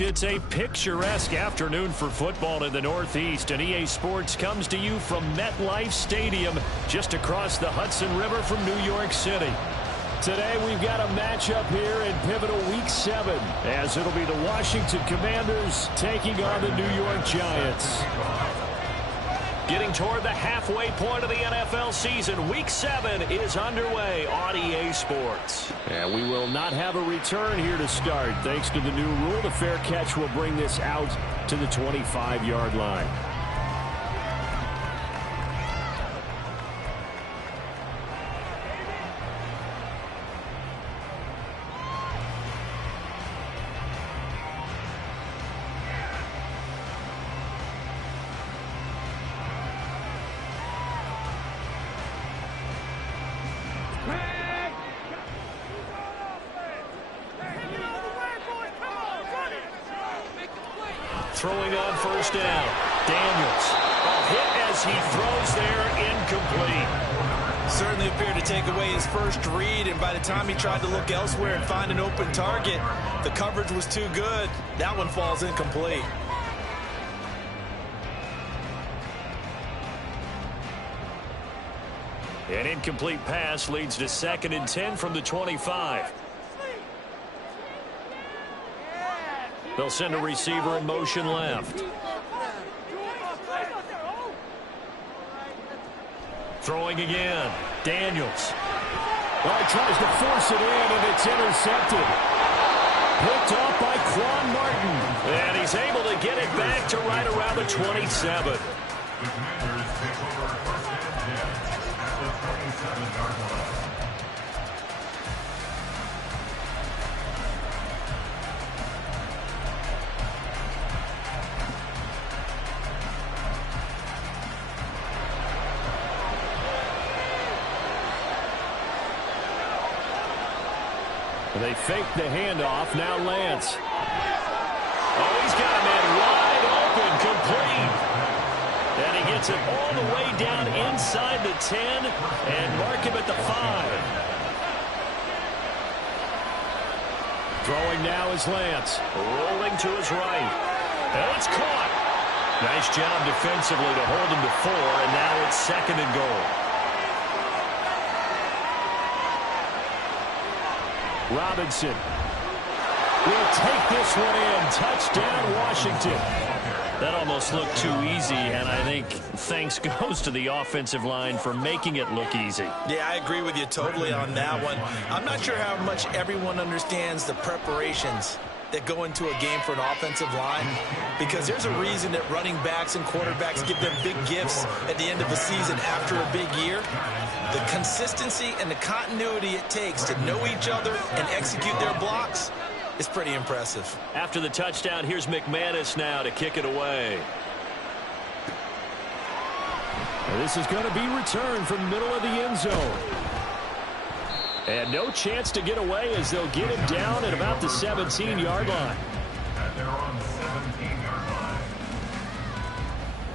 It's a picturesque afternoon for football in the Northeast, and EA Sports comes to you from MetLife Stadium, just across the Hudson River from New York City. Today we've got a matchup here in pivotal Week 7, as it'll be the Washington Commanders taking on the New York Giants. Getting toward the halfway point of the NFL season, Week 7 is underway on EA Sports. And we will not have a return here to start. Thanks to the new rule, the fair catch will bring this out to the 25-yard line. Throwing on first down. Daniels. A hit as he throws there, incomplete. Certainly appeared to take away his first read, and by the time he tried to look elsewhere and find an open target, the coverage was too good. That one falls incomplete. An incomplete pass leads to 2nd and 10 from the 25. They'll send a receiver in motion left. Throwing again. Daniels. Well, he tries to force it in, and it's intercepted. Picked off by Quan Martin. And he's able to get it back to right around the 27. They fake the handoff. Now Lance. Oh, he's got a man wide open, complete. And he gets it all the way down inside the 10 and mark him at the 5. Throwing now is Lance. Rolling to his right. And it's caught. Nice job defensively to hold him to 4, and now it's 2nd and goal. Robinson will take this one in. Touchdown, Washington. That almost looked too easy, and I think thanks goes to the offensive line for making it look easy. Yeah, I agree with you totally on that one. I'm not sure how much everyone understands the preparations that go into a game for an offensive line, because there's a reason that running backs and quarterbacks give them big gifts at the end of a season after a big year. The consistency and the continuity it takes to know each other and execute their blocks is pretty impressive. After the touchdown, here's McManus now to kick it away. And this is going to be returned from the middle of the end zone. And no chance to get away as they'll get him down at about the 17-yard line.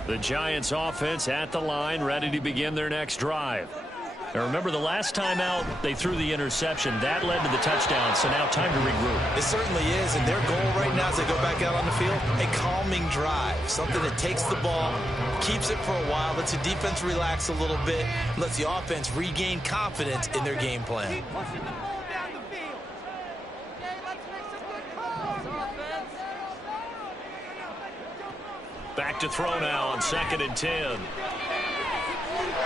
The Giants offense at the line, ready to begin their next drive. Now remember, the last time out, they threw the interception. That led to the touchdown, so now time to regroup. It certainly is, and their goal right now as they go back out on the field, a calming drive. Something that takes the ball, keeps it for a while, lets the defense relax a little bit, lets the offense regain confidence in their game plan. Back to throw now on 2nd and 10.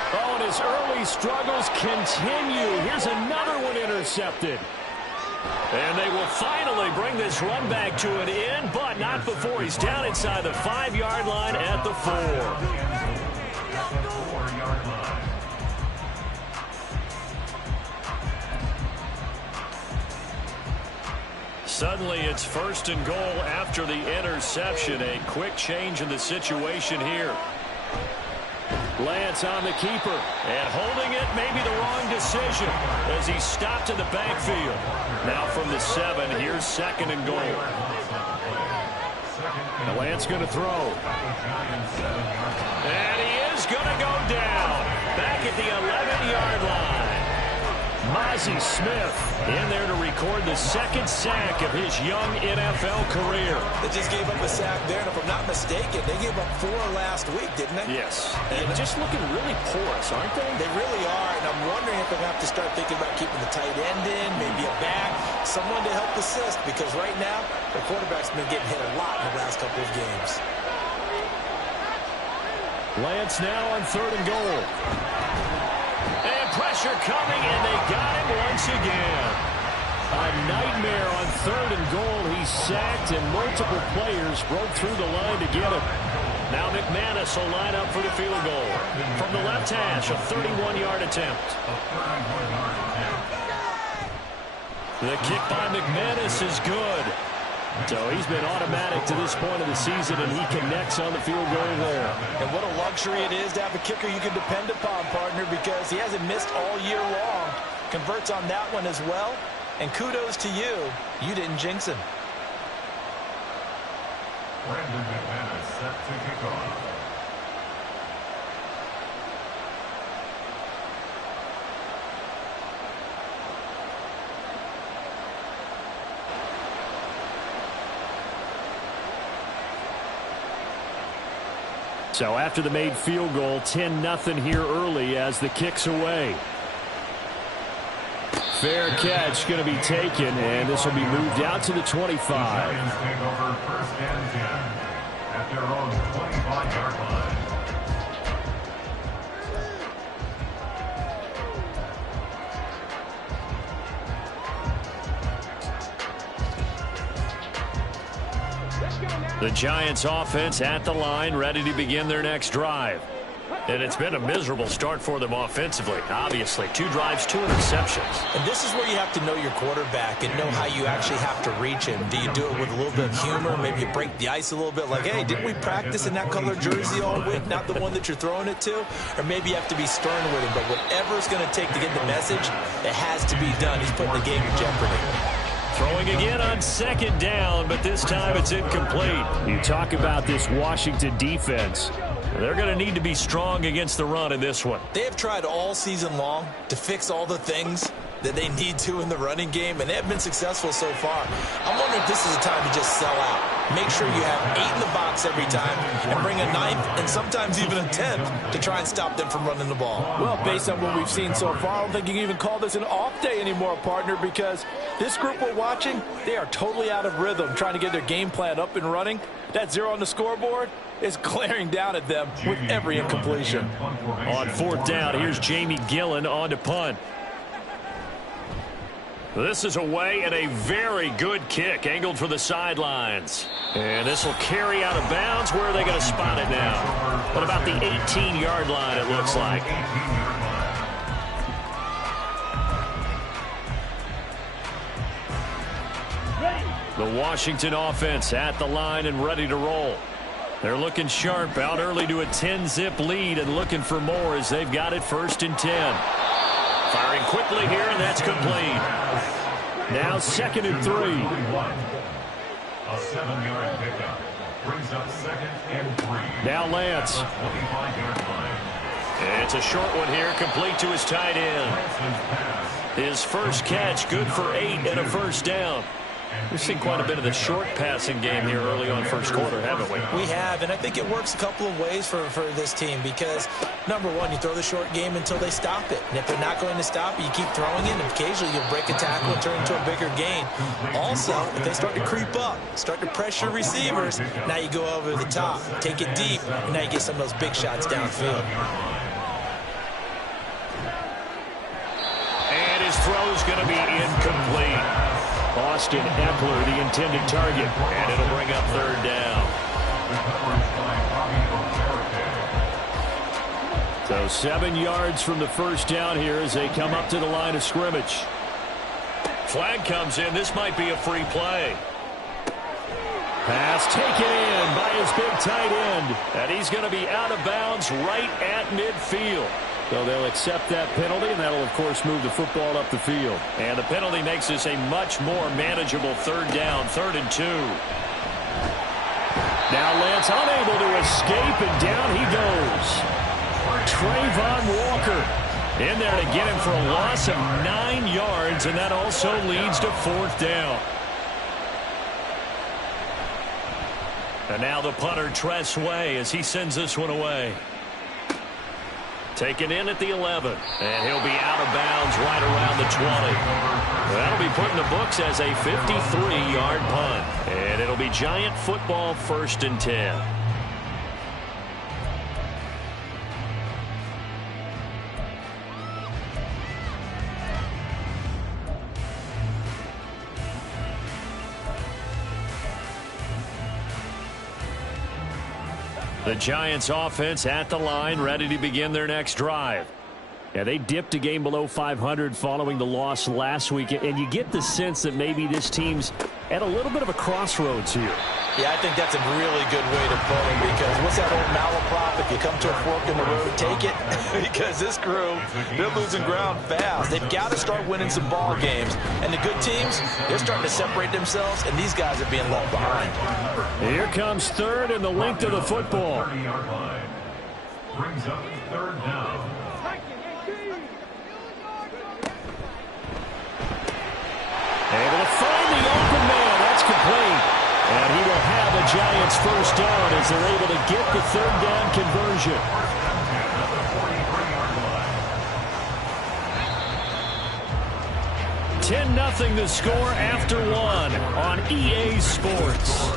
Oh, and his early struggles continue. Here's another one intercepted. And they will finally bring this run back to an end, but not before he's down inside the 5-yard line at the 4. Suddenly it's 1st and goal after the interception. A quick change in the situation here. Lance on the keeper. And holding it may be the wrong decision as he stopped in the backfield. Now from the 7, here's 2nd and goal. And Lance going to throw. And he is going to go down. Back at the 11-yard line. Mozzie Smith in there to record the second sack of his young NFL career. They just gave up a sack there, and if I'm not mistaken, they gave up 4 last week, didn't they? Yes. And just looking really porous, aren't they? They really are, and I'm wondering if they're going to have to start thinking about keeping the tight end in, maybe a back, someone to help assist, because right now, the quarterback's been getting hit a lot in the last couple of games. Lance now on 3rd and goal. And pressure coming, and they got him once again. A nightmare on 3rd and goal. He's sacked, and multiple players broke through the line to get him. Now McManus will line up for the field goal. From the left hash, a 31-yard attempt. The kick by McManus is good. So he's been automatic to this point of the season, and he connects on the field goal there. And what a luxury it is to have a kicker you can depend upon, partner, because he hasn't missed all year long. Converts on that one as well. And kudos to you. You didn't jinx him. Brandon McManus set to kick off. So after the made field goal, 10-0 here early as the kick's away. Fair catch going to be taken, and this will be moved out to the 25. The Giants take over 1st and 10 at their own 25-yard line. The Giants offense at the line, ready to begin their next drive. And it's been a miserable start for them offensively, obviously. 2 drives, 2 interceptions. And this is where you have to know your quarterback and know how you actually have to reach him. Do you do it with a little bit of humor? Maybe you break the ice a little bit like, hey, didn't we practice in that color jersey all week, not the one that you're throwing it to? Or maybe you have to be stern with him. But whatever it's going to take to get the message, it has to be done. He's putting the game in jeopardy. Throwing again on 2nd down, but this time it's incomplete. You talk about this Washington defense. They're going to need to be strong against the run in this one. They have tried all season long to fix all the things that they need to in the running game, and they have been successful so far. I'm wondering if this is a time to just sell out. Make sure you have 8 in the box every time and bring a 9th and sometimes even a 10th to try and stop them from running the ball. Well, based on what we've seen so far, I don't think you can even call this an off day anymore, partner, because this group we're watching, they are totally out of rhythm, trying to get their game plan up and running. That 0 on the scoreboard is glaring down at them with every incompletion. On 4th down, here's Jamie Gillen on to punt. This is away and a very good kick, angled for the sidelines. And this will carry out of bounds. Where are they going to spot it now? What about the 18-yard line, it looks like? The Washington offense at the line and ready to roll. They're looking sharp, out early to a 10-zip lead and looking for more as they've got it 1st and 10. Firing quickly here, and that's complete. Now 2nd and 3. A 7-yard pickup brings up 2nd and 3. Now Lance. 25-yard line. It's a short one here, complete to his tight end. His first catch, good for 8 and a 1st down. We've seen quite a bit of the short passing game here early on 1st quarter, haven't we? We have, and I think it works a couple of ways for this team because, number one, you throw the short game until they stop it. And if they're not going to stop it, you keep throwing it, and occasionally you'll break a tackle and turn into a bigger gain. Also, if they start to creep up, start to pressure receivers, now you go over the top, take it deep, and now you get some of those big shots downfield. And his throw's going to be incomplete. Austin Eckler, the intended target, and it'll bring up 3rd down. So 7 yards from the 1st down here as they come up to the line of scrimmage. Flag comes in. This might be a free play. Pass taken in by his big tight end, and he's going to be out of bounds right at midfield. So they'll accept that penalty, and that'll, of course, move the football up the field. And the penalty makes this a much more manageable 3rd down, 3rd and 2. Now Lance unable to escape, and down he goes. Trayvon Walker In there to get him for a loss of 9 yards, and that also leads to 4th down. And now the punter, Tress Way, as he sends this one away. Taken in at the 11, and he'll be out of bounds right around the 20. That'll be put in the books as a 53-yard punt, and it'll be Giant football 1st and 10. The Giants offense at the line, ready to begin their next drive. Yeah, they dipped a game below 500 following the loss last week, and you get the sense that maybe this team's at a little bit of a crossroads here. Yeah, I think that's a really good way to put it, because what's that old malaprop? If you come to a fork in the road, take it. Because this crew, they're losing ground fast. They've got to start winning some ball games. And the good teams, they're starting to separate themselves, and these guys are being left behind. Here comes 3rd and the length of the football. 30-yard line. Brings up 3rd down. Able to find the open man. That's complete. And he will have the Giants 1st down as they're able to get the 3rd down conversion. 10-0 the score after 1 on EA Sports.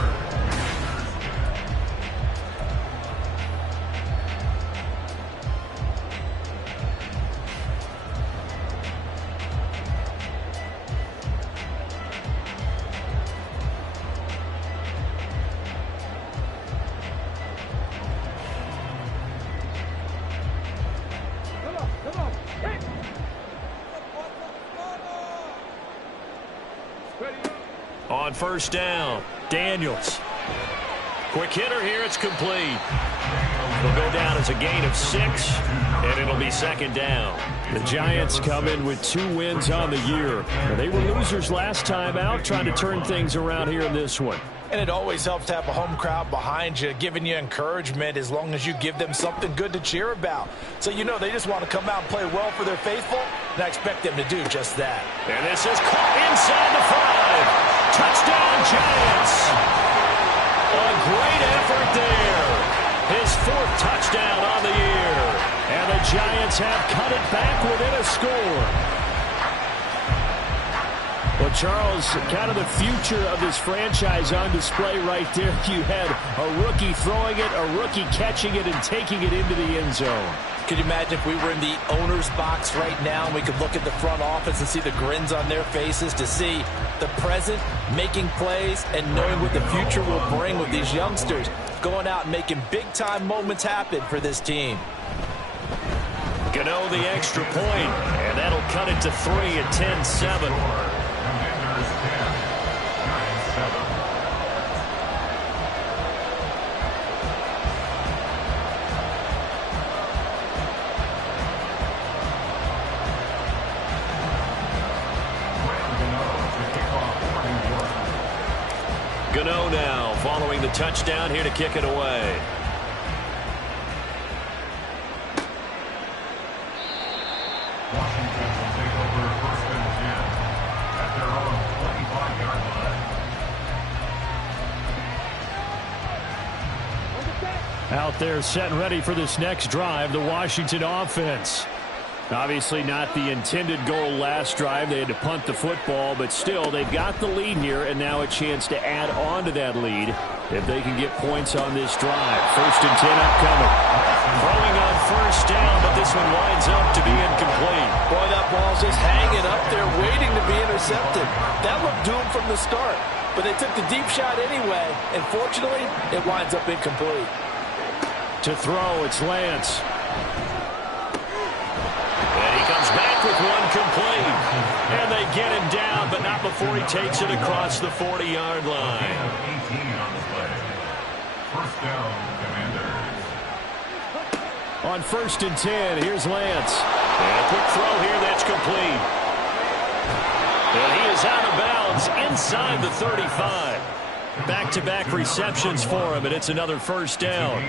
On 1st down, Daniels. Quick hitter here, it's complete. It'll go down as a gain of 6, and it'll be 2nd down. The Giants come in with 2 wins on the year. They were losers last time out, trying to turn things around here in this one. And it always helps to have a home crowd behind you, giving you encouragement as long as you give them something good to cheer about. So you know they just want to come out and play well for their faithful, and I expect them to do just that. And this is caught inside the 5. Touchdown, Giants. A great effort there. His 4th touchdown on the year. And the Giants have cut it back within a score. Well, Charles, kind of the future of this franchise on display right there. You had a rookie throwing it, a rookie catching it, and taking it into the end zone. Could you imagine if we were in the owner's box right now and we could look at the front office and see the grins on their faces, to see the present making plays and knowing what the future will bring with these youngsters going out and making big-time moments happen for this team. Gano the extra point, and that'll cut it to 3 at 10-7. Gano now following the touchdown here to kick it away. Washington will take over 1st and 10 at their own 25-yard line. Out there set and ready for this next drive, the Washington offense. Obviously not the intended goal last drive. They had to punt the football, but still they've got the lead here, and now a chance to add on to that lead if they can get points on this drive. 1st and 10 upcoming. Throwing on 1st down, but this one winds up to be incomplete. Boy, that ball's just hanging up there waiting to be intercepted. That looked doomed from the start, but they took the deep shot anyway, and fortunately, it winds up incomplete. To throw, it's Lance. And he comes back with one complete. And they get him down, but not before he takes it across the 40-yard line. 18 on the play. 1st down, Commanders. On 1st and 10, here's Lance. And a quick throw here that's complete. And he is out of bounds inside the 35. Back-to-back receptions for him, and it's another first down.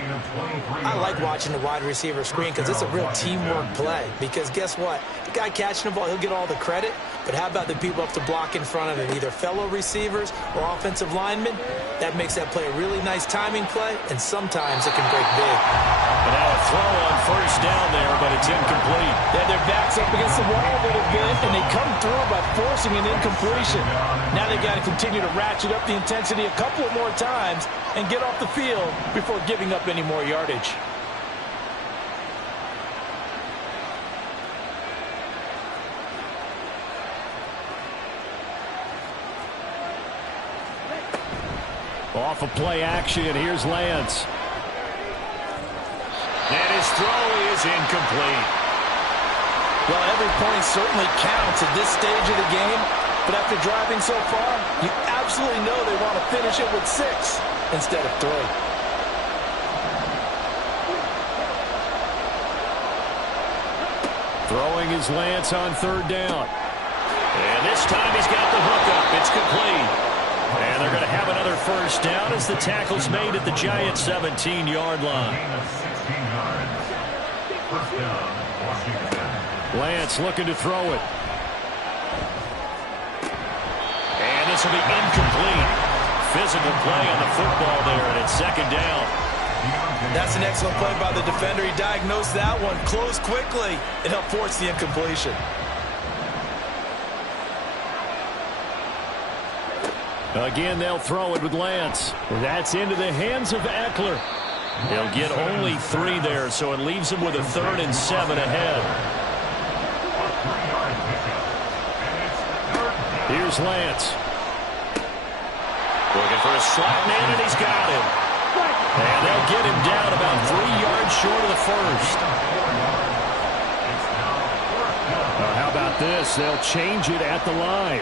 I like watching the wide receiver screen because it's a real teamwork play. Because guess what? The guy catching the ball, he'll get all the credit. But how about the people up to block in front of him, either fellow receivers or offensive linemen? That makes that play a really nice timing play, and sometimes it can break big. And now a throw on first down there, but it's incomplete. Yeah, their backs up against the wall a little bit, and they come through by forcing an incompletion. Now they've got to continue to ratchet up the intensity a couple more times and get off the field before giving up any more yardage. Off of play action, here's Lance. And his throw is incomplete. Well, every point certainly counts at this stage of the game, but after driving so far, you absolutely know they want to finish it with 6 instead of 3. Throwing is Lance on third down. And this time he's got the hook up. It's complete. And they're going to have another first down as the tackle's made at the Giants' 17-yard line. Lance looking to throw it. And this will be incomplete. Physical play on the football there, and it's second down. That's an excellent play by the defender. He diagnosed that one, closed quickly, and helped force the incompletion. Again, they'll throw it with Lance. That's into the hands of Eckler. He'll get only 3 there, so it leaves him with a 3rd and 7 ahead. Here's Lance. Looking for a slot man, and he's got him. And they'll get him down about 3 yards short of the first. How about this? They'll change it at the line.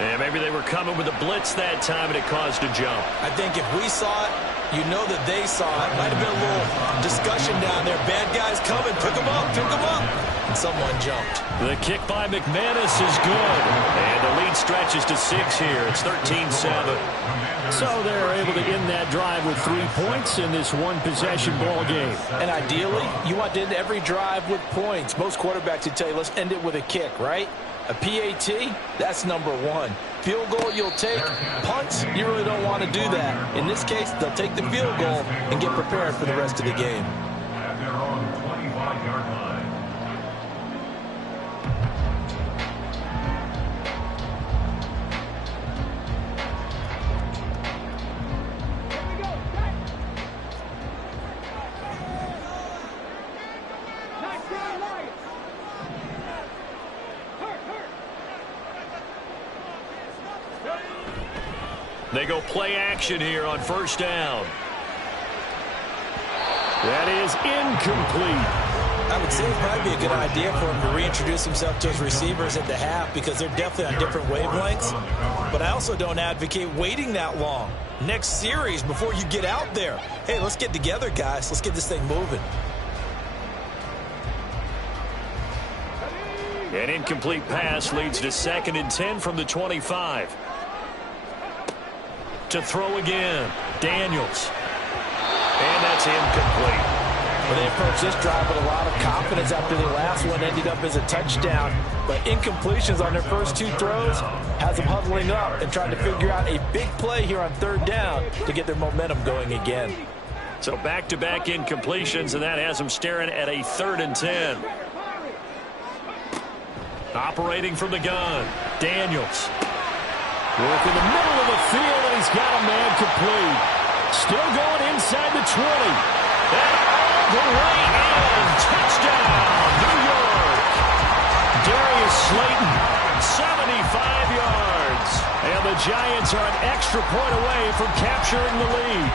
And maybe they were coming with a blitz that time, and it caused a jump. I think if we saw it, you know that they saw it. Might have been a little discussion down there. Bad guys coming. Pick them up. Pick them up. And someone jumped. The kick by McManus is good. And the lead stretches to 6 here. It's 13-7. So they're able to end that drive with 3 points in this one-possession ball game. And ideally, you want to end every drive with points. Most quarterbacks would tell you, let's end it with a kick, right? A PAT, that's number 1. Field goal you'll take. Punts, you really don't want to do that. In this case, they'll take the field goal and get prepared for the rest of the game. At their own 25-yard line. They go play action here on first down. That is incomplete. I would say it'd probably be a good idea for him to reintroduce himself to his receivers at the half because they're definitely on different wavelengths. But I also don't advocate waiting that long. Next series before you get out there. Hey, let's get together, guys. Let's get this thing moving. An incomplete pass leads to 2nd and 10 from the 25. To throw again, Daniels. And that's incomplete. Well, they approached this drive with a lot of confidence after the last one ended up as a touchdown. But incompletions on their first 2 throws has them huddling up and trying to figure out a big play here on third down to get their momentum going again. So back-to-back incompletions, and that has them staring at a 3rd and 10. Operating from the gun, Daniels. Work in the middle of the field, and he's got a man complete. Still going inside the 20. And all the way in. Touchdown, New York. Darius Slayton, 75 yards. And the Giants are an extra point away from capturing the lead.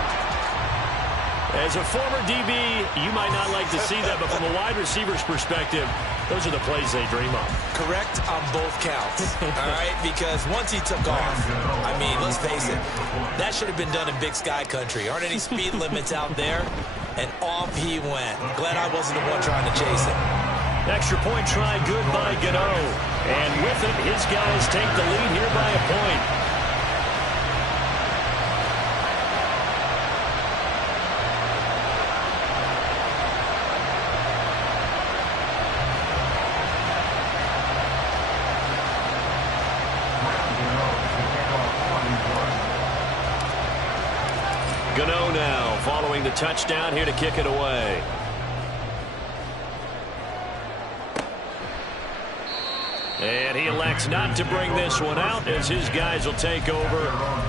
As a former DB, you might not like to see that, but from a wide receiver's perspective, those are the plays they dream of. Correct on both counts, all right? Because once he took off, I mean, let's face it, that should have been done in Big Sky country. Aren't any speed limits out there? And off he went. Glad I wasn't the one trying to chase him. Extra point try good by Gano. And with it, his guys take the lead here by a point. throwing the touchdown here to kick it away. And he elects not to bring this one out as his guys will take over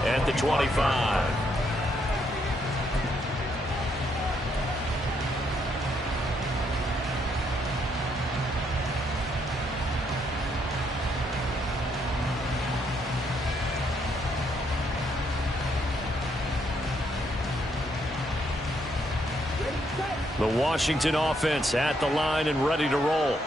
at the 25. The Washington offense at the line and ready to roll.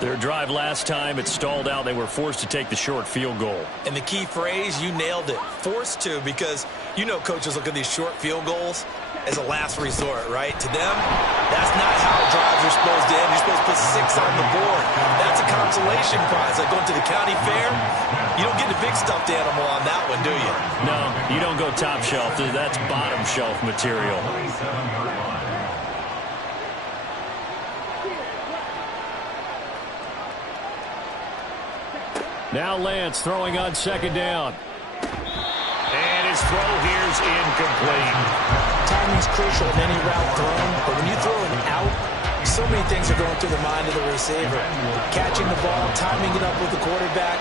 Their drive last time, it stalled out. They were forced to take the short field goal. And the key phrase, you nailed it, forced to, because you know coaches look at these short field goals as a last resort, right? To them, that's not how drives are supposed to end. You're supposed to put 6 on the board. That's a consolation prize, like going to the county fair. You don't get the big stuffed animal on that one, do you? No, you don't go top shelf. That's bottom shelf material. Now Lance throwing on second down. And his throw here's incomplete. Timing's crucial in any route thrown, but when you throw an out, so many things are going through the mind of the receiver. Catching the ball, timing it up with the quarterback.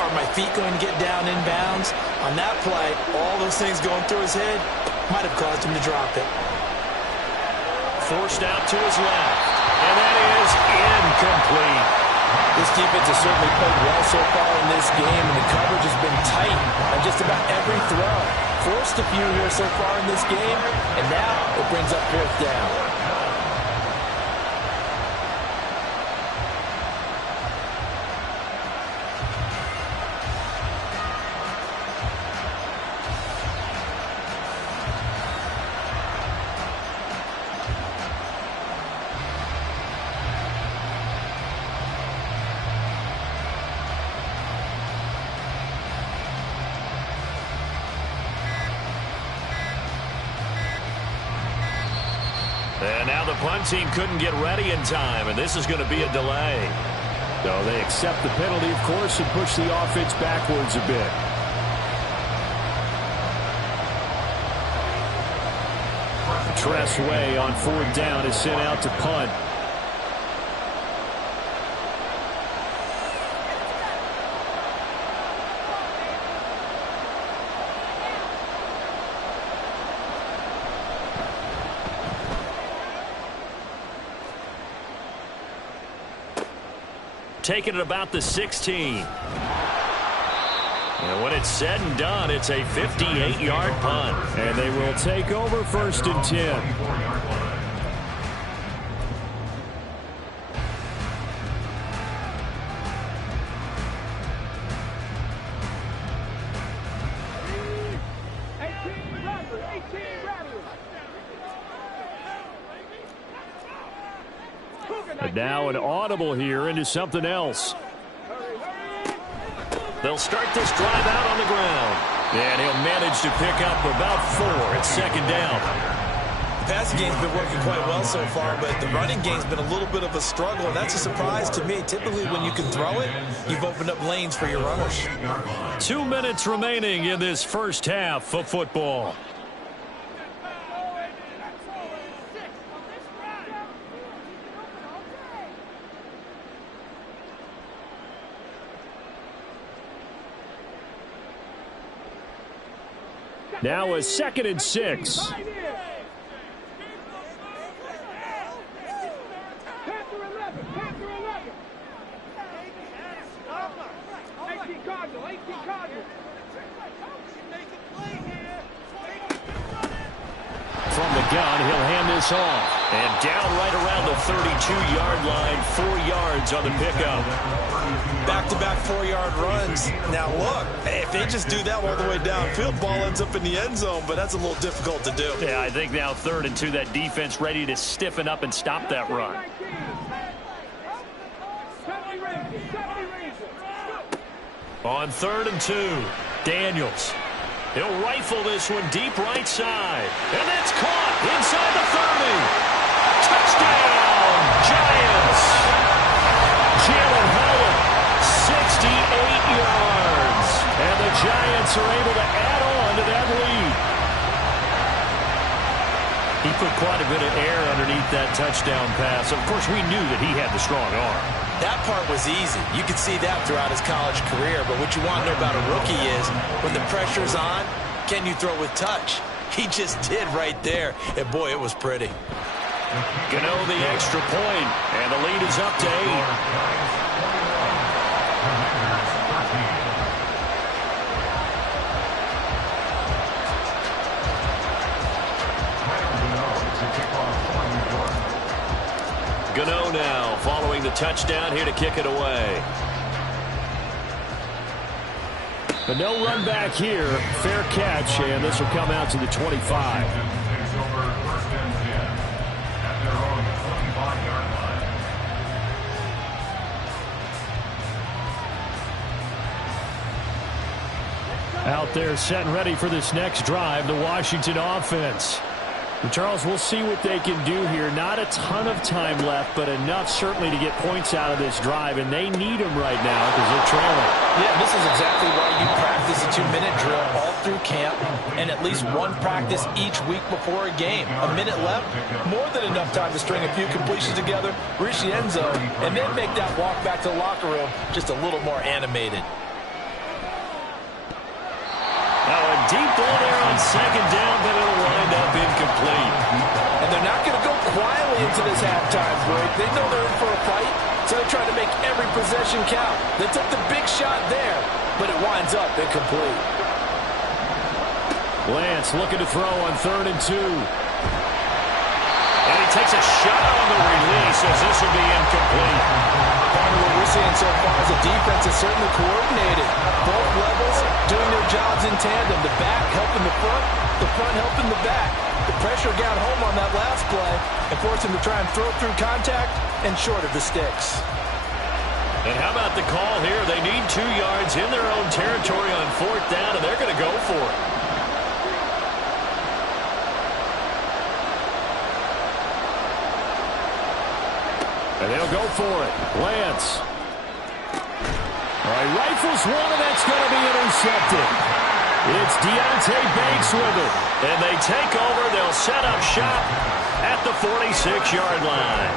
Are my feet going to get down in bounds? On that play, all those things going through his head might have caused him to drop it. Forced out to his left. And that is incomplete. This defense has certainly played well so far in this game, and the coverage has been tight on just about every throw. Forced a few here so far in this game, and now it brings up 4th down. And now the punt team couldn't get ready in time, and this is going to be a delay. So they accept the penalty, of course, and push the offense backwards a bit. Tress Way on 4th down is sent out to punt. Taking it about the 16. And when it's said and done, it's a 58-yard punt. And they will take over 1st and 10. And now an audible here into something else. They'll start this drive out on the ground. And he'll manage to pick up about 4. It's 2nd down. The passing game's been working quite well so far, but the running game's been a little bit of a struggle, and that's a surprise to me. Typically, when you can throw it, you've opened up lanes for your runners. 2 minutes remaining in this first half of football. Now a 2nd and 6. From the gun, he'll hand this off. And down right around the 32-yard line, 4 yards on the pickup. Back-to-back 4-yard runs. Now, look, if they just do that all the way downfield, ball ends up in the end zone, but that's a little difficult to do. Yeah, I think now 3rd and 2, that defense ready to stiffen up and stop that run. On 3rd and 2, Daniels. He'll rifle this one deep right side. And that's caught inside the 30. Touchdown, Giants. Jalen Howard, 68 yards. And the Giants are able to add on to that lead. He put quite a bit of air underneath that touchdown pass. Of course, we knew that he had the strong arm. That part was easy. You could see that throughout his college career. But what you want to know about a rookie is when the pressure's on, can you throw with touch? He just did right there. And, boy, it was pretty. Gano the extra point, and the lead is up to 8. Gano now following the touchdown here to kick it away. But no run back here. Fair catch, and this will come out to the 25. Out there set and ready for this next drive, the Washington offense. And Charles, we'll see what they can do here. Not a ton of time left, but enough certainly to get points out of this drive, and they need them right now because they're trailing. Yeah, this is exactly why you practice a 2-minute drill all through camp and at least one practice each week before a game. A minute left, more than enough time to string a few completions together, reach the end zone, and then make that walk back to the locker room just a little more animated. Now a deep ball there on second down, but it'll wind up incomplete. And they're not going to go quietly into this halftime break. They know they're in for a fight, so they're trying to make every possession count. They took the big shot there, but it winds up incomplete. Lance looking to throw on 3rd and 2. And he takes a shot on the release as this will be incomplete. What we're seeing so far is the defense is certainly coordinated. Both levels doing their jobs in tandem. The back helping the front helping the back. The pressure got home on that last play and forced him to try and throw through contact and short of the sticks. And how about the call here? They need 2 yards in their own territory on 4th down, and they're going to go for it. And they'll go for it. Lance. All right, rifles one, and that's going to be intercepted. It's Deontay Banks with it. And they take over. They'll set up shop at the 46-yard line.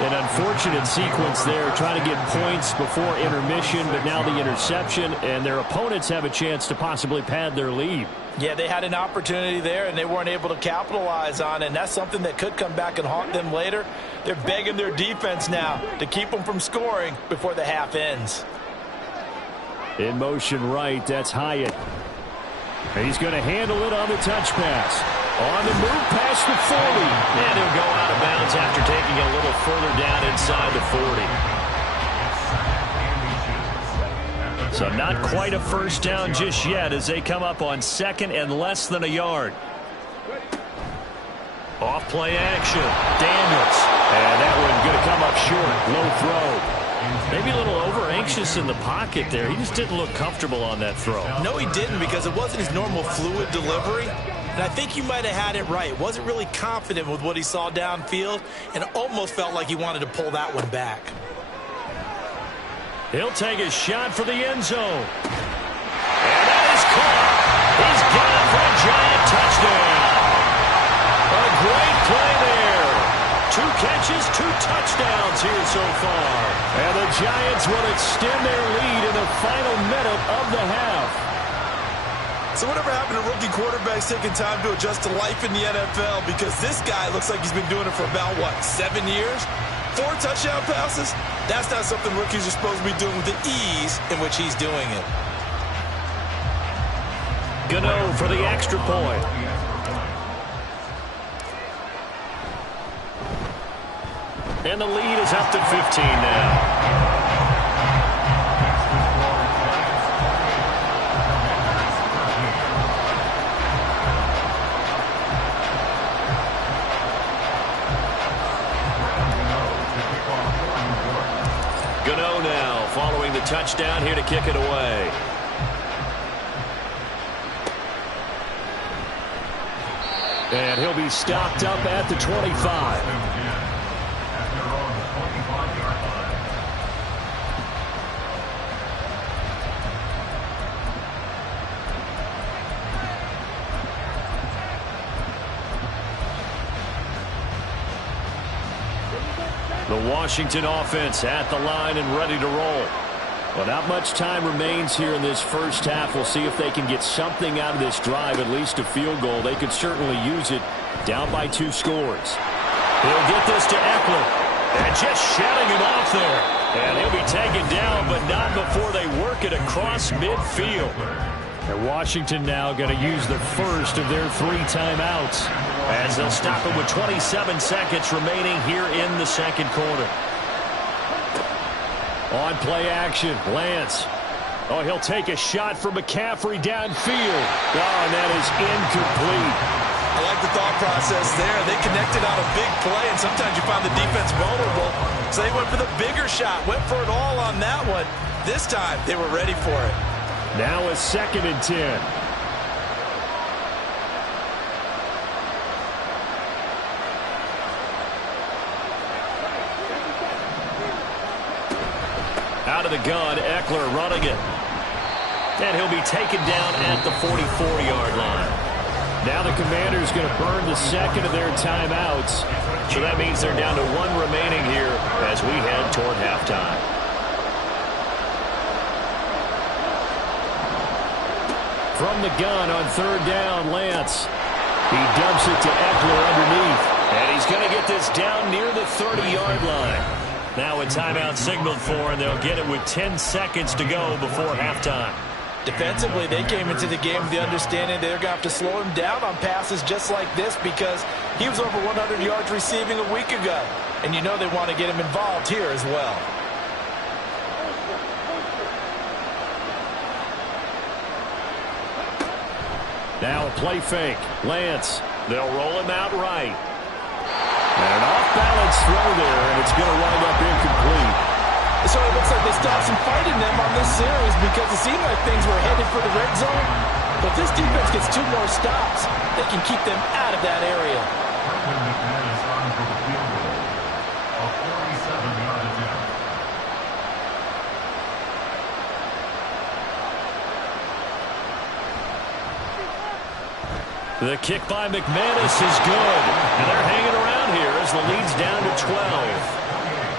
An unfortunate sequence there, trying to get points before intermission, but now the interception, and their opponents have a chance to possibly pad their lead. Yeah, they had an opportunity there, and they weren't able to capitalize on it, and that's something that could come back and haunt them later. They're begging their defense now to keep them from scoring before the half ends. In motion right, that's Hyatt. He's going to handle it on the touch pass. On the move past the 40. And he'll go out of bounds after taking a little further down inside the 40. So not quite a first down just yet as they come up on 2nd and less than a yard. Off play action. Daniels. And that one going to come up short. Low throw. Maybe a little over-anxious in the pocket there. He just didn't look comfortable on that throw. No, he didn't, because it wasn't his normal fluid delivery. And I think you might have had it right. Wasn't really confident with what he saw downfield and almost felt like he wanted to pull that one back. He'll take a shot for the end zone. And that is caught. He's got it for a giant touchdown. A great play there. 2 catches, 2 touchdowns here so far. And the Giants will extend their lead in the final minute of the half. So whatever happened to rookie quarterbacks taking time to adjust to life in the NFL? Because this guy looks like he's been doing it for about, 7 years? 4 touchdown passes? That's not something rookies are supposed to be doing with the ease in which he's doing it. Gano for the extra point. And the lead is up to 15 now. Gano now following the touchdown here to kick it away. And he'll be stopped up at the 25. The Washington offense at the line and ready to roll. Well, not much time remains here in this first half. We'll see if they can get something out of this drive, at least a field goal. They could certainly use it, down by 2 scores. He'll get this to Eckler. And just shutting him off there. And he'll be taken down, but not before they work it across midfield. And Washington now going to use the first of their 3 timeouts, as they'll stop it with 27 seconds remaining here in the second quarter. On play action, Lance. Oh, he'll take a shot for McCaffrey downfield. Oh, and that is incomplete. I like the thought process there. They connected on a big play, and sometimes you find the defense vulnerable. So they went for the bigger shot, went for it all on that one. This time, they were ready for it. Now a 2nd and 10. Out of the gun, Eckler running it. And he'll be taken down at the 44-yard line. Now the Commanders going to burn the second of their timeouts. So that means they're down to 1 remaining here as we head toward halftime. From the gun on 3rd down, Lance. He dumps it to Eckler underneath. And he's going to get this down near the 30-yard line. Now a timeout signaled for, and they'll get it with 10 seconds to go before halftime. Defensively, they came into the game with the understanding they're going to have to slow him down on passes just like this because he was over 100 yards receiving a week ago. And you know they want to get him involved here as well. Now a play fake. Lance. They'll roll him out right. And an off-balance throw there, and it's going to wind up incomplete. So it looks like they stopped some fight in them on this series because it seemed like things were headed for the red zone. But this defense gets 2 more stops. They can keep them out of that area. McManus on for the field goal. A 47-yard attempt. The kick by McManus is good. And they're hanging around here as the lead's down to 12.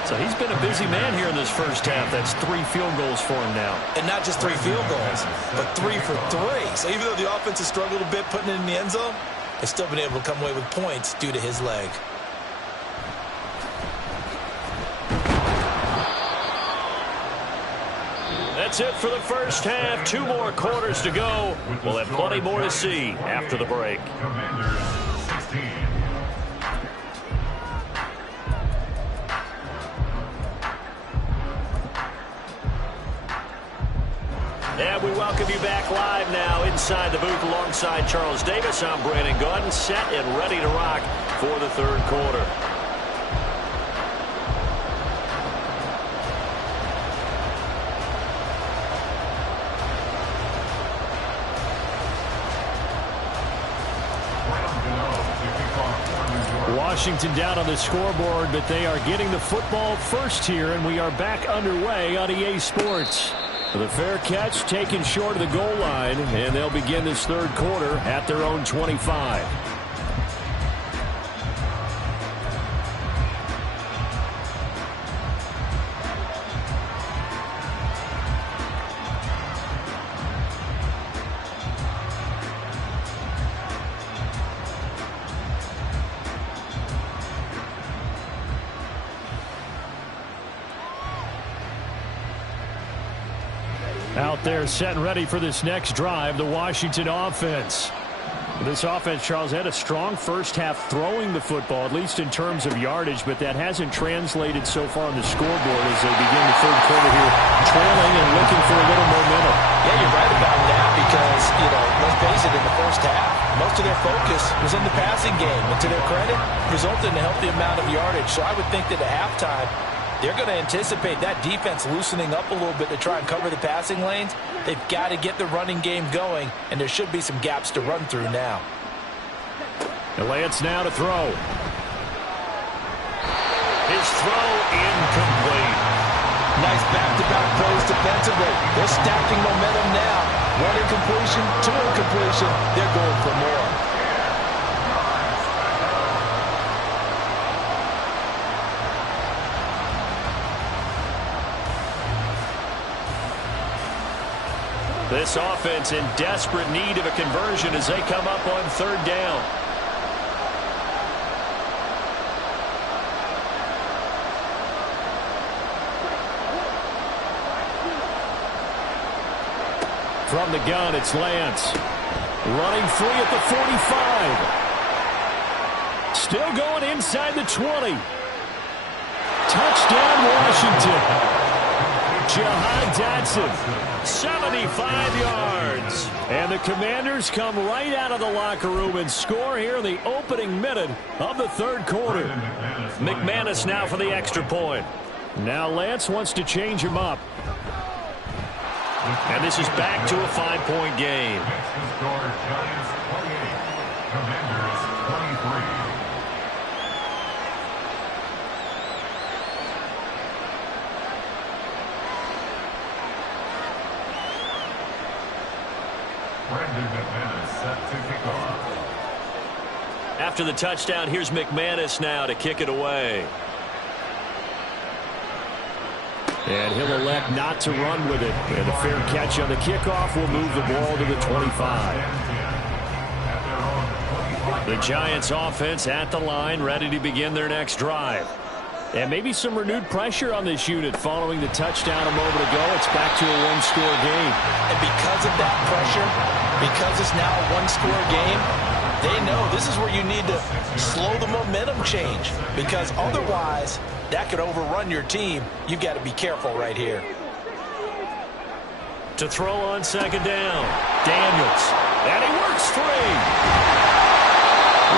So he's been a busy man here in this first half. That's 3 field goals for him now. And not just 3 field goals, but 3 for 3. So even though the offense has struggled a bit putting it in the end zone, they've still been able to come away with points due to his leg. That's it for the first half. 2 more quarters to go. We'll have plenty more to see after the break. Commanders 16. And we welcome you back live now inside the booth alongside Charles Davis. I'm Brandon Gunn, set and ready to rock for the 3rd quarter. Washington down on the scoreboard, but they are getting the football first here, and we are back underway on EA Sports. The fair catch taken short of the goal line, and they'll begin this 3rd quarter at their own 25. Out there set and ready for this next drive, the Washington offense. This offense, Charles, had a strong first half throwing the football, at least in terms of yardage, but that hasn't translated so far on the scoreboard as they begin the 3rd quarter here, trailing and looking for a little momentum. Yeah, you're right about that because, let's face it, in the first half, most of their focus was in the passing game, and to their credit, resulted in a healthy amount of yardage. So I would think that at halftime, they're going to anticipate that defense loosening up a little bit to try and cover the passing lanes. They've got to get the running game going, and there should be some gaps to run through now. And Lance now to throw. His throw incomplete. Nice back-to-back plays defensively. They're stacking momentum now. 1 incompletion, 2 incompletion. They're going for more. This offense in desperate need of a conversion as they come up on third down. From the gun, it's Lance. Running free at the 45. Still going inside the 20. Touchdown, Washington. Jahan Dotson, 75 yards. And the Commanders come right out of the locker room and score here in the opening minute of the third quarter. McManus now for the extra point. Now Lance wants to change him up. And this is back to a 5-point game. Giants 28, Commanders 23. Brandon McManus set to kick off. After the touchdown, here's McManus now to kick it away. And he'll elect not to run with it. And a fair catch on the kickoff will move the ball to the 25. The Giants offense at the line, ready to begin their next drive. And maybe some renewed pressure on this unit following the touchdown a moment ago. It's back to a one-score game. And because of that pressure, because it's now a one-score game, they know this is where you need to slow the momentum change. Because otherwise, that could overrun your team. You've got to be careful right here. To throw on second down, Daniels. And he works free.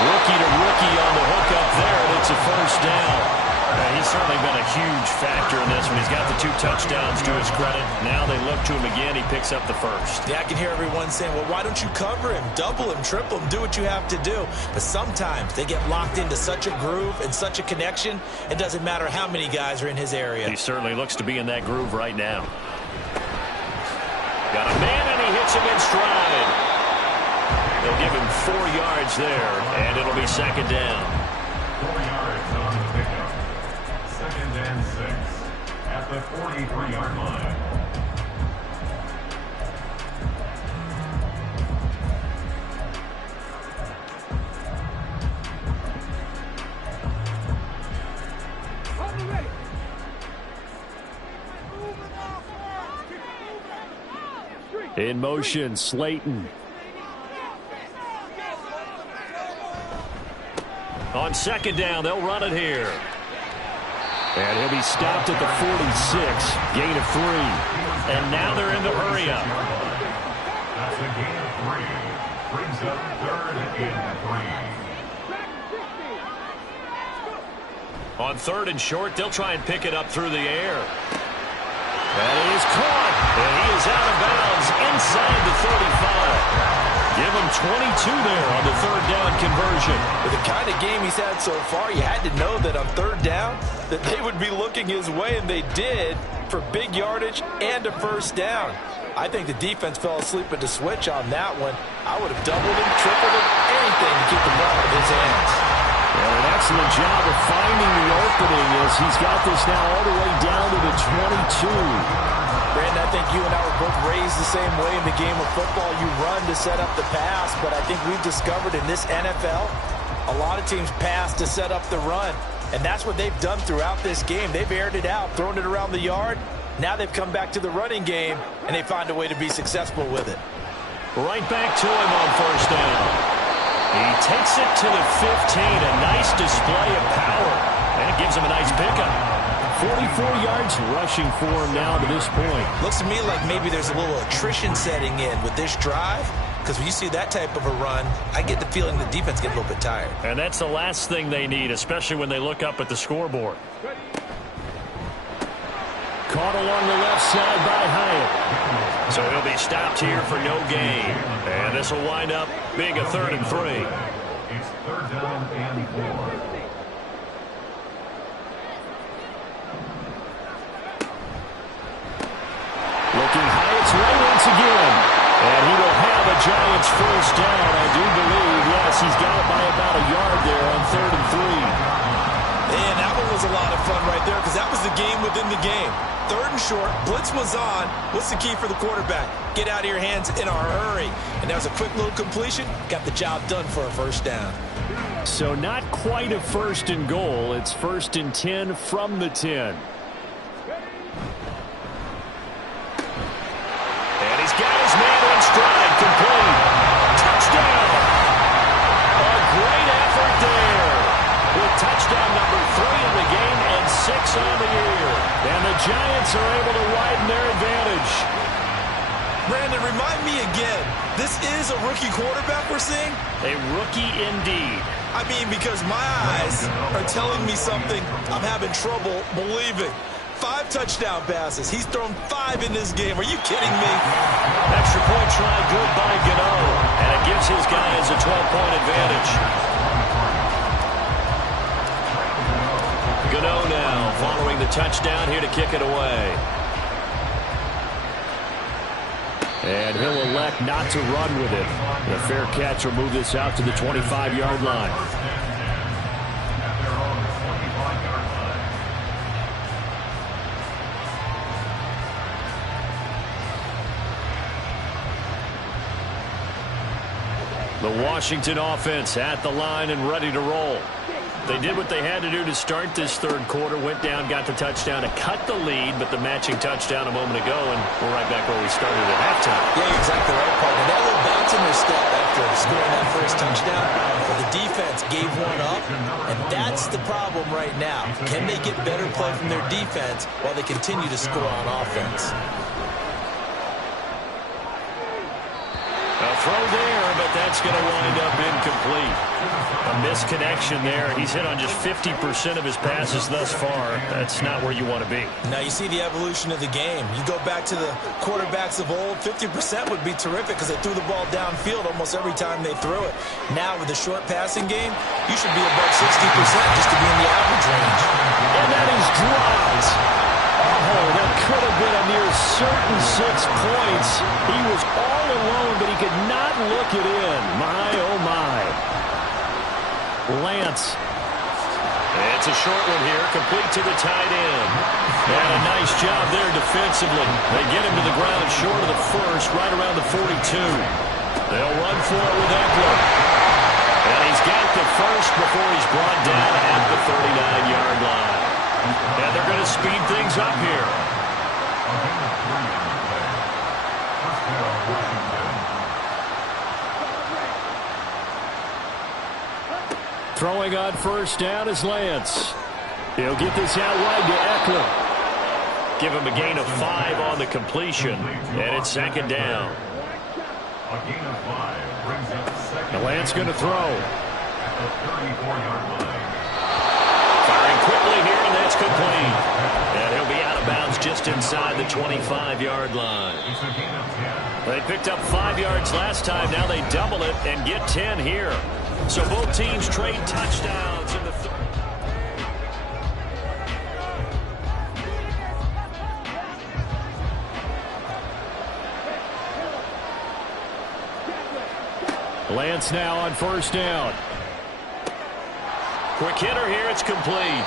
Rookie to rookie on the hook up there, and it's a first down. He's certainly been a huge factor in this one. He's got the 2 touchdowns to his credit. Now they look to him again. He picks up the first. Yeah, I can hear everyone saying, well, why don't you cover him, double him, triple him, do what you have to do. But sometimes they get locked into such a groove and such a connection, it doesn't matter how many guys are in his area. He certainly looks to be in that groove right now. Got a man, and he hits him in stride. They'll give him 4 yards there, and it'll be second down. 4 yards on the pickup. Second and 6 at the 43-yard line. In motion, Slayton. On second down, they'll run it here. And he'll be stopped at the 46. Gain of 3. And now they're in the hurry up. That's a gain of 3. Brings up third and 3. On third and short, they'll try and pick it up through the air. That is caught. And he is out of bounds inside the 35. Give him 22 there on the third down conversion. With the kind of game he's had so far, you had to know that on third down that they would be looking his way, and they did, for big yardage and a first down. I think the defense fell asleep at the switch on that one. I would have doubled him, tripled him, anything to keep the ball out of his hands. Well, an excellent job of finding the opening as he's got this now all the way down to the 22. Brandon, I think you and I were both raised the same way in the game of football. You run to set up the pass, but I think we've discovered in this NFL, a lot of teams pass to set up the run. And that's what they've done throughout this game. They've aired it out, thrown it around the yard. Now they've come back to the running game, and they find a way to be successful with it. Right back to him on first down. He takes it to the 15. A nice display of power. And it gives him a nice pickup. 44 yards rushing for him now to this point. Looks to me like maybe there's a little attrition setting in with this drive, because when you see that type of a run, I get the feeling the defense gets a little bit tired. And that's the last thing they need, especially when they look up at the scoreboard. Caught along the left side by Hyatt. So he'll be stopped here for no gain. And this will wind up being a 3rd and 3. It's third down and 4. Looking Hyatt's way once again. And he will have a Giants first down, I do believe. Yes, he's got it by about a yard there on 3rd and 3. And that one was a lot of fun right there, because that was the game within the game. 3rd and short. Blitz was on. What's the key for the quarterback? Get out of your hands in a hurry. And that was a quick little completion. Got the job done for a first down. So not quite a 1st and goal. It's 1st and 10 from the 10. And he's got his man in stride. Complete. Touchdown. A great effort there. With touchdown number 3 in the game and 6 on the year. And the Giants are able to widen their advantage. Brandon, remind me again, this is a rookie quarterback we're seeing? A rookie indeed. I mean, because my eyes are telling me something I'm having trouble believing. 5 touchdown passes. He's thrown 5 in this game. Are you kidding me? Extra point try good by Gano. And it gives his guys a 12-point advantage. Gano now following the touchdown here to kick it away. And he'll elect not to run with it. The fair catch will move this out to the 25-yard line. The Washington offense at the line and ready to roll. They did what they had to do to start this 3rd quarter. Went down, got the touchdown to cut the lead, but the matching touchdown a moment ago, and we're right back where we started at halftime. Yeah, exactly right, partner. That little bounce in their step after scoring that first touchdown. But the defense gave one up, and that's the problem right now. Can they get better play from their defense while they continue to score on offense? A throw there, but that's going to wind up incomplete. A misconnection there. He's hit on just 50% of his passes thus far. That's not where you want to be. Now you see the evolution of the game. You go back to the quarterbacks of old, 50% would be terrific because they threw the ball downfield almost every time they threw it. Now with the short passing game, you should be above 60% just to be in the average range. And that is dropped. Oh, that could have been a near certain 6 points. He was all alone, but he could not look it in. My, oh, my. Lance. It's a short one here, complete to the tight end. And a nice job there defensively. They get him to the ground short of the first, right around the 42. They'll run for it with Butler. And he's got the first before he's brought down at the 39-yard line. And they're going to speed things up here. Throwing on first down is Lance. He'll get this out wide to Eckler. Give him a gain of 5 on the completion. And it's 2nd down. And Lance going to throw. Firing quickly here, and that's complete. And he'll be out of bounds just inside the 25-yard line. They picked up 5 yards last time. Now they double it and get 10 here. So both teams trade touchdowns in the Lance now on first down. Quick hitter here. It's complete.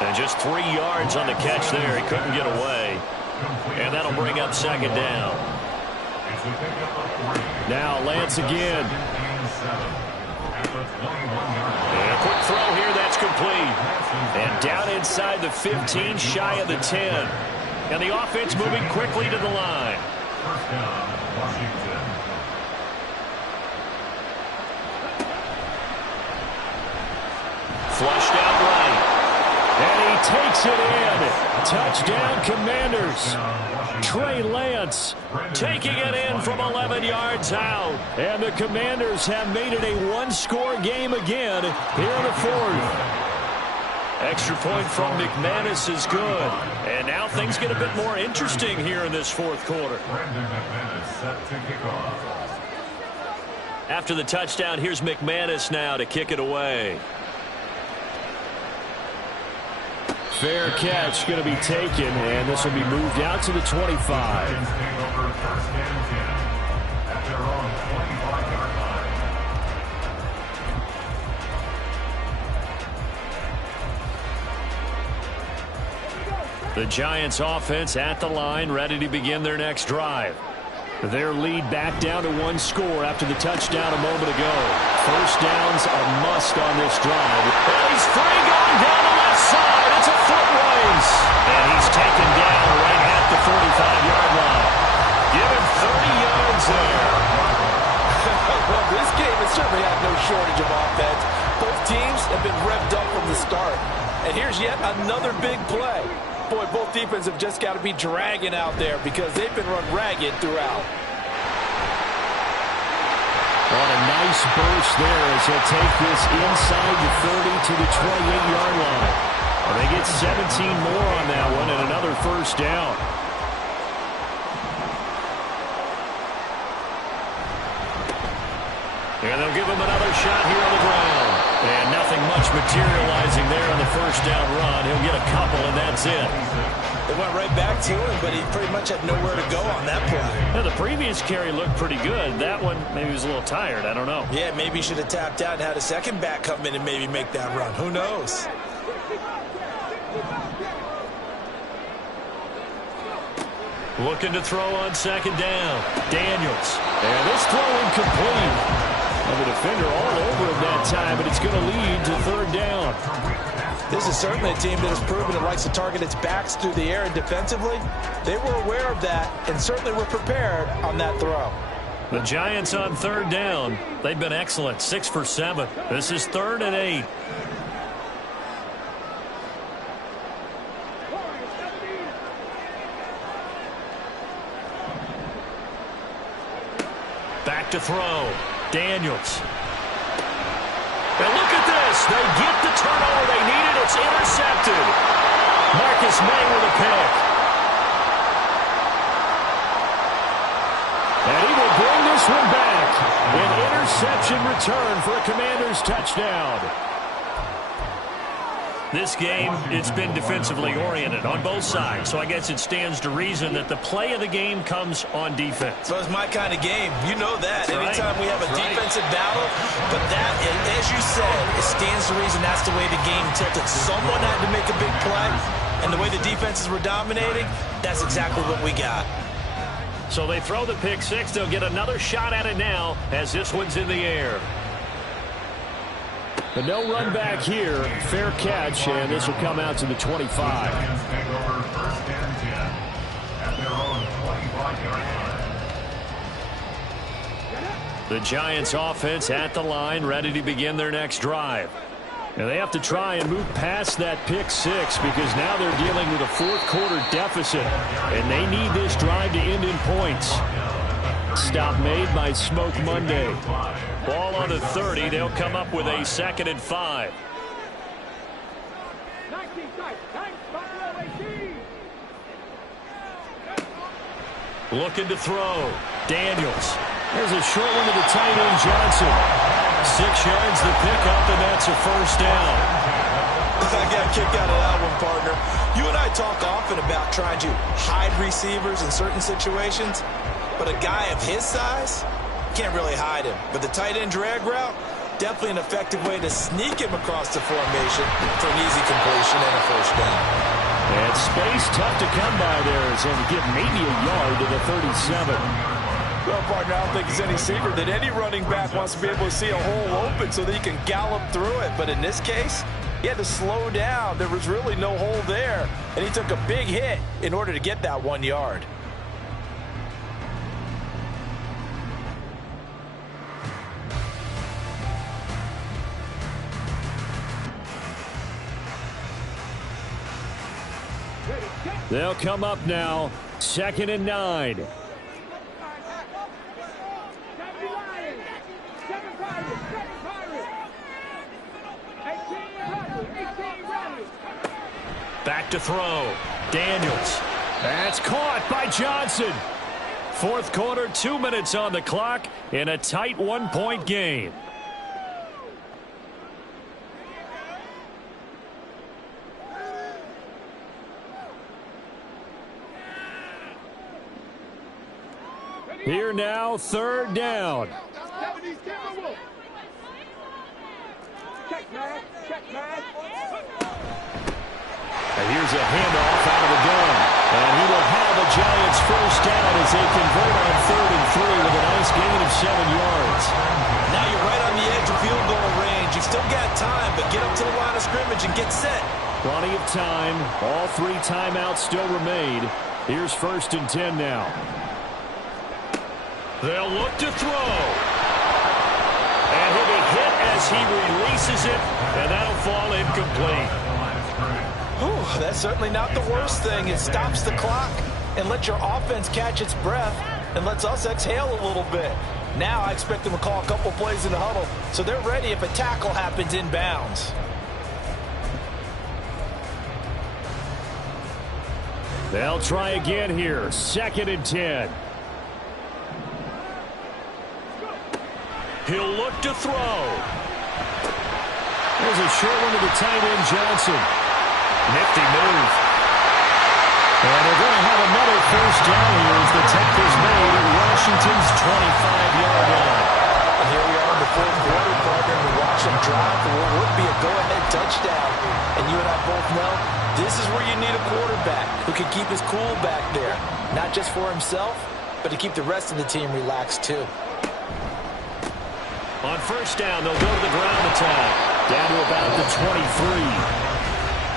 And just 3 yards on the catch there. He couldn't get away. And that'll bring up 2nd down. Now Lance again. And a quick throw here. That's complete. And down inside the 15, shy of the 10. And the offense moving quickly to the line. First down, Washington. Flushed out right. And he takes it in. Touchdown, Commanders. Trey Lance taking it in from 11 yards out. And the Commanders have made it a 1-score game again here in the 4th. Extra point from McManus is good. And now things get a bit more interesting here in this 4th quarter. After the touchdown, here's McManus now to kick it away. Fair catch going to be taken, and this will be moved out to the 25. The Giants offense at the line, ready to begin their next drive. Their lead back down to one score after the touchdown a moment ago. First down's a must on this drive. And he's free going down the left side. It's a foot race. And he's taken down right at the 45-yard line. Give him 30 yards there. Well, this game has certainly had no shortage of offense. Both teams have been revved up from the start. And here's yet another big play. Boy, both defenses have just got to be dragging out there because they've been run ragged throughout. What a nice burst there as he'll take this inside the 30 to the 28-yard line. And they get 17 more on that one and another first down. And they'll give him another shot here on the ground. And nothing much materializing there on the first down run. He'll get a couple, and that's it. They went right back to him, but he pretty much had nowhere to go on that play. Now, the previous carry looked pretty good. That one, maybe he was a little tired. I don't know. Yeah, maybe he should have tapped out and had a second back come in and maybe make that run. Who knows? Looking to throw on second down. Daniels. And this throw incomplete. And the defender all over him that time, but it's going to lead to third down. This is certainly a team that has proven it likes to target its backs through the air, and defensively, they were aware of that and certainly were prepared on that throw. The Giants on third down. They've been excellent, 6 for 7. This is 3rd and 8. Back to throw. Daniels. And look at this. They get the turnover they needed. It's intercepted. Marcus May with a pick. And he will bring this one back. An interception return for a Commanders touchdown. This game, it's been defensively oriented on both sides, so I guess it stands to reason that the play of the game comes on defense. So it's my kind of game. You know that. That's Anytime right. we have a That's defensive battle, but that, as you said, it stands to reason that's the way the game tilted. Someone had to make a big play, and the way the defenses were dominating, that's exactly what we got. So they throw the pick six. They'll get another shot at it now as this one's in the air. But no run back here. Fair catch, and this will come out to the 25. The Giants offense at the line, ready to begin their next drive. And they have to try and move past that pick six because now they're dealing with a fourth-quarter deficit, and they need this drive to end in points. Stop made by Smoke Monday. Ball on the 30. They'll come up with a 2nd and 5. Looking to throw. Daniels. There's a short one to the tight end, Johnson. 6 yards the pickup, and that's a first down. I got a kick out of that one, partner. You and I talk often about trying to hide receivers in certain situations, but a guy of his size, can't really hide him. But the tight end drag route, definitely an effective way to sneak him across the formation for an easy completion and a first down. And space tough to come by there as he'll get maybe a yard to the 37. Well, partner, I don't think it's any secret that any running back wants to be able to see a hole open so that he can gallop through it. But in this case, he had to slow down. There was really no hole there, and he took a big hit in order to get that 1 yard. They'll come up now, 2nd and 9. Back to throw. Daniels. That's caught by Johnson. Fourth quarter, 2 minutes on the clock in a tight 1-point game. Here now, 3rd down. And here's a handoff out of the gun. And he will have a Giants first down as they convert on 3rd and 3 with a nice gain of 7 yards. Now you're right on the edge of field goal range. You've still got time, but get up to the line of scrimmage and get set. Plenty of time. All 3 timeouts still remain. Here's 1st and 10 now. They'll look to throw. And he'll be hit as he releases it, and that'll fall incomplete. Whew, that's certainly not the worst thing. It stops the clock and lets your offense catch its breath and lets us exhale a little bit. Now I expect them to call a couple plays in the huddle so they're ready if a tackle happens inbounds. They'll try again here. 2nd and 10. He'll look to throw. There's a short one to the tight end, Johnson. Nifty move. And they're going to have another first down here as the tackle's made at Washington's 25-yard line. And here we are in the 4th quarter, partner, and we watch them drive for what would be a go-ahead touchdown. And you and I both know this is where you need a quarterback who can keep his cool back there. Not just for himself, but to keep the rest of the team relaxed too. On first down, they'll go to the ground attack. Down to about the 23.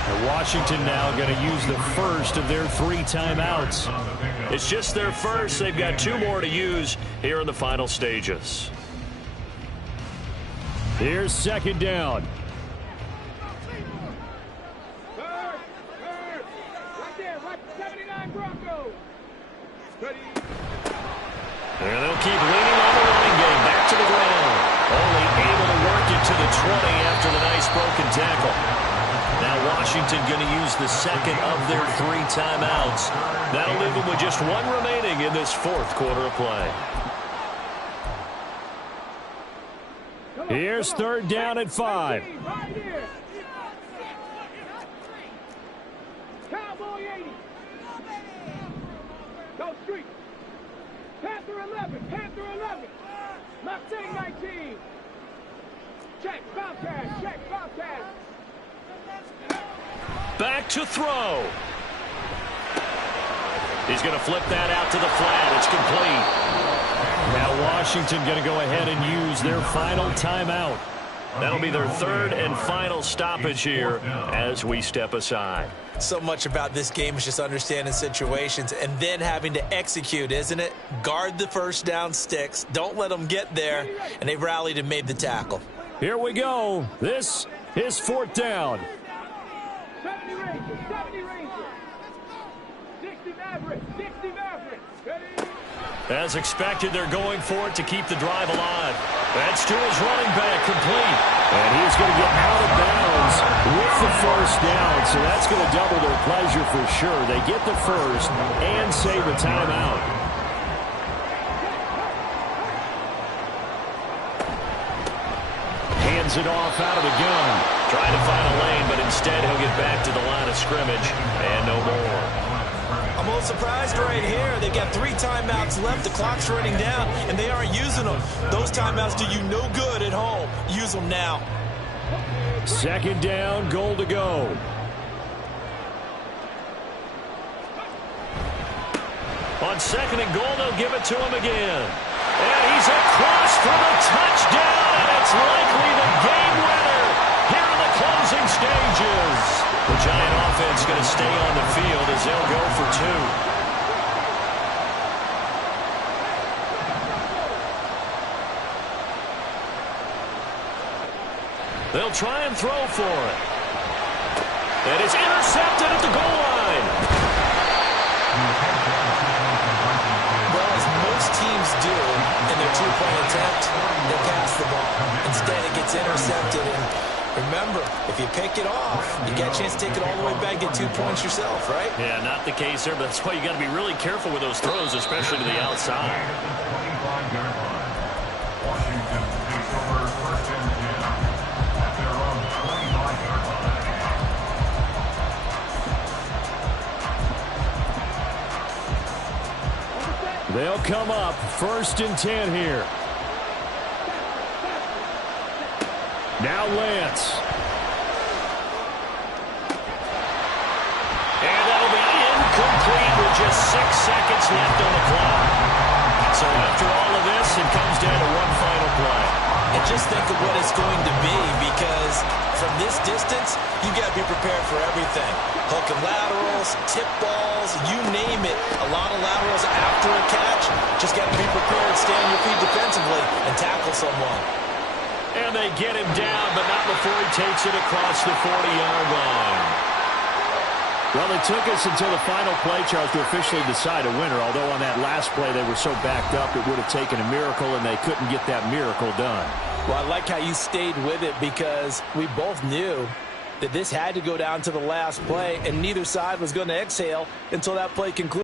And Washington now going to use the first of their 3 timeouts. It's just their first. They've got 2 more to use here in the final stages. Here's 2nd down. And they'll keep leaning on the running game. Back to the ground. Only able to work it to the 20 after the nice broken tackle. Now Washington going to use the 2nd of their 3 timeouts. That'll leave them with just 1 remaining in this 4th quarter of play. Here's 3rd down at 5. Cowboy 80. Go street. Panther 11. Panther 11. Mustang 19. Check. Bobcat. Check. Bobcat. Back to throw. He's going to flip that out to the flat. It's complete. Now Washington going to go ahead and use their final timeout. That'll be their 3rd and final stoppage here as we step aside. So much about this game is just understanding situations and then having to execute, isn't it? Guard the first down sticks. Don't let them get there. And they rallied and made the tackle. Here we go. This is 4th down. 70 Rangers. 70 Rangers. 60 Mavericks. 60 Mavericks. Ready? As expected, they're going for it to keep the drive alive. That's to his running back, complete. And he's going to get out of bounds with the first down, so that's going to double their pleasure for sure. They get the first and save a timeout. Hands it off out of the gun. Trying to find a lane, but instead he'll get back to the line of scrimmage and no more. I'm a little surprised right here. They've got 3 timeouts left. The clock's running down, and they aren't using them. Those timeouts do you no good at home. Use them now. 2nd down, goal to go. On 2nd and goal, they'll give it to him again. And he's across for the touchdown, and it's likely the game winner here in the closing stages. The Giant offense going to stay on the field as they'll go for 2. They'll try and throw for it. And it's intercepted at the goal line. Well, as most teams do in their 2-point attempt, they pass the ball. Instead, it gets intercepted. And remember, if you pick it off, you get a chance to take it all the way back, get 2 points yourself, right? Yeah, not the case there, but that's why you got to be really careful with those throws, especially to the outside. Washington takes over 1st and 10 at their own 25-yard line. They'll come up 1st and 10 here. Now Lance. seconds left on the clock. So after all of this, it comes down to one final play. And just think of what it's going to be, because from this distance, you got to be prepared for everything. Hook and laterals, tip balls, you name it. A lot of laterals after a catch. Just got to be prepared, stay on your feet defensively, and tackle someone. And they get him down, but not before he takes it across the 40-yard line. Well, it took us until the final play, Charles, to officially decide a winner, although on that last play they were so backed up it would have taken a miracle, and they couldn't get that miracle done. Well, I like how you stayed with it, because we both knew that this had to go down to the last play, and neither side was going to exhale until that play concluded.